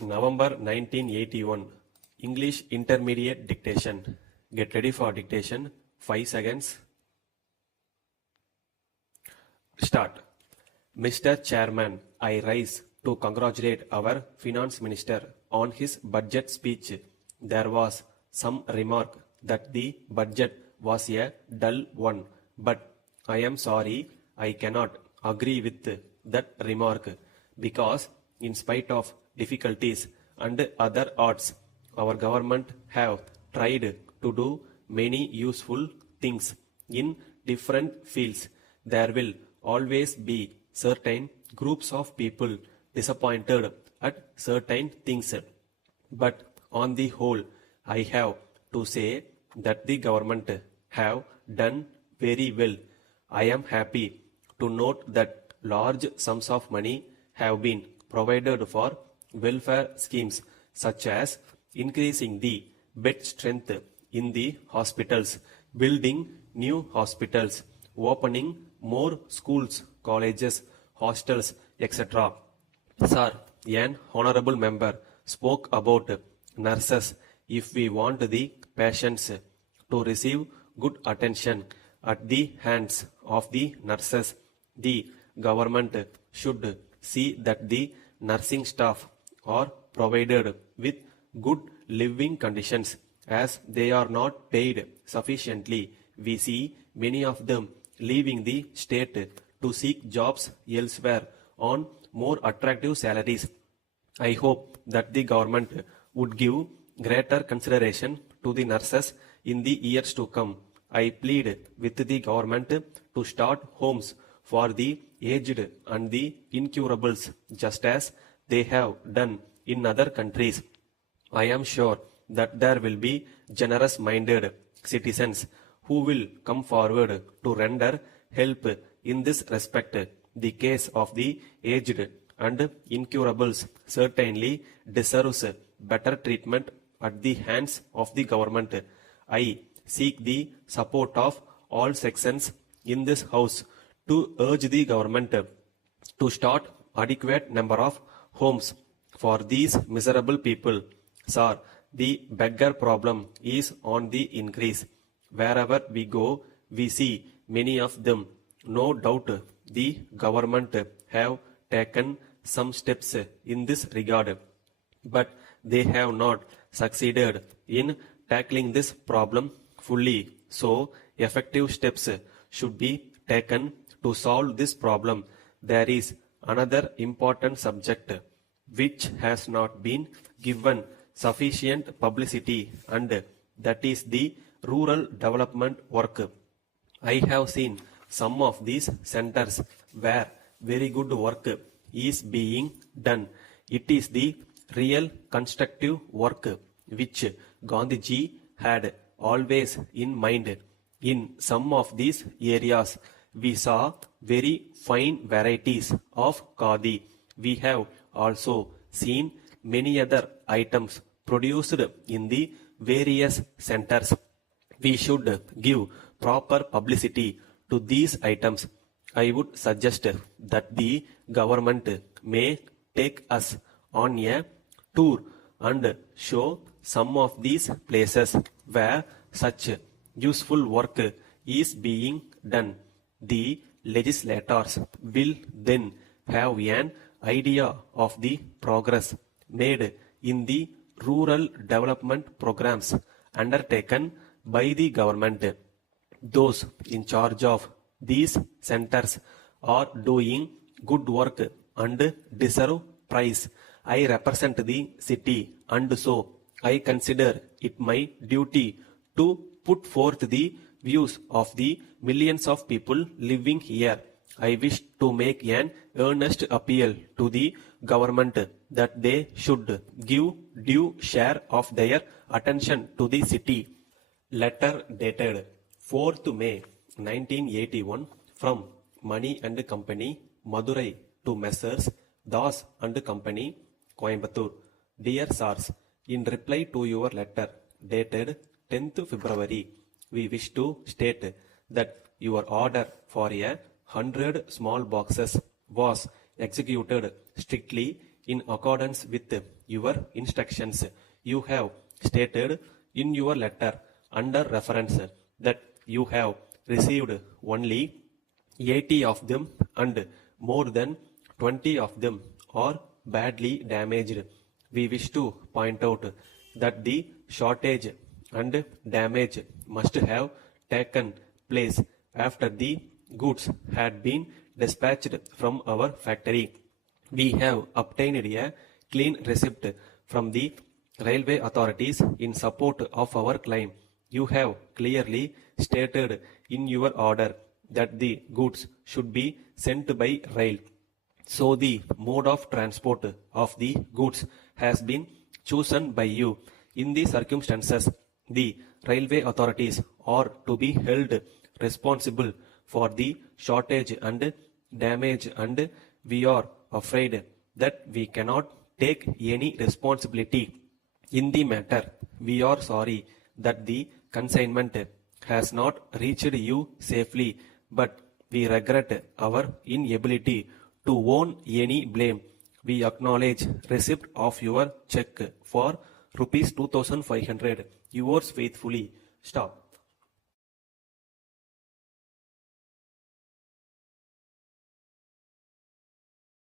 November 1981. English Intermediate Dictation. Get ready for dictation. 5 seconds. Start. Mr. Chairman, I rise to congratulate our Finance Minister on his budget speech. There was some remark that the budget was a dull one, but I am sorry I cannot agree with that remark because in spite of difficulties and other odds, our government have tried to do many useful things in different fields. There will always be certain groups of people disappointed at certain things. But on the whole, I have to say that the government have done very well. I am happy to note that large sums of money have been provided for welfare schemes such as increasing the bed strength in the hospitals, building new hospitals, opening more schools, colleges, hostels, etc. Sir, an honorable member spoke about nurses. If we want the patients to receive good attention at the hands of the nurses, the government should see that the nursing staff are provided with good living conditions as they are not paid sufficiently. We see many of them leaving the state to seek jobs elsewhere on more attractive salaries. I hope that the government would give greater consideration to the nurses in the years to come. I plead with the government to start homes for the aged and the incurables just as they have done in other countries. I am sure that there will be generous-minded citizens who will come forward to render help in this respect. The case of the aged and incurables certainly deserves better treatment at the hands of the government. I seek the support of all sections in this house to urge the government to start adequate number of homes for these miserable people. Sir, the beggar problem is on the increase. Wherever we go, we see many of them. No doubt the government have taken some steps in this regard, but they have not succeeded in tackling this problem fully. So, effective steps should be taken to solve this problem. There is another important subject which has not been given sufficient publicity, and that is the rural development work. I have seen some of these centers where very good work is being done. It is the real constructive work which Gandhiji had always in mind. In some of these areas, we saw very fine varieties of khadi. We have also seen many other items produced in the various centers. We should give proper publicity to these items. I would suggest that the government may take us on a tour and show some of these places where such useful work is being done. The legislators will then have an idea of the progress made in the rural development programs undertaken by the government. Those in charge of these centers are doing good work and deserve praise. I represent the city, and so I consider it my duty to put forth the views of the millions of people living here. I wish to make an earnest appeal to the government that they should give due share of their attention to the city. Letter dated 4th May 1981 from Money and Company, Madurai to Messrs. Das and Company, Coimbatore. Dear Sirs, in reply to your letter dated 10th February, we wish to state that your order for 100 small boxes was executed strictly in accordance with your instructions. You have stated in your letter under reference that you have received only 80 of them and more than 20 of them are badly damaged. We wish to point out that the shortage and damage must have taken place after the goods had been dispatched from our factory. We have obtained a clean receipt from the railway authorities in support of our claim. You have clearly stated in your order that the goods should be sent by rail. So the mode of transport of the goods has been chosen by you. In these circumstances, the railway authorities are to be held responsible for the shortage and damage, and we are afraid that we cannot take any responsibility in the matter. We are sorry that the consignment has not reached you safely, but we regret our inability to own any blame. We acknowledge receipt of your check for rupees 2500. Yours faithfully. Stop.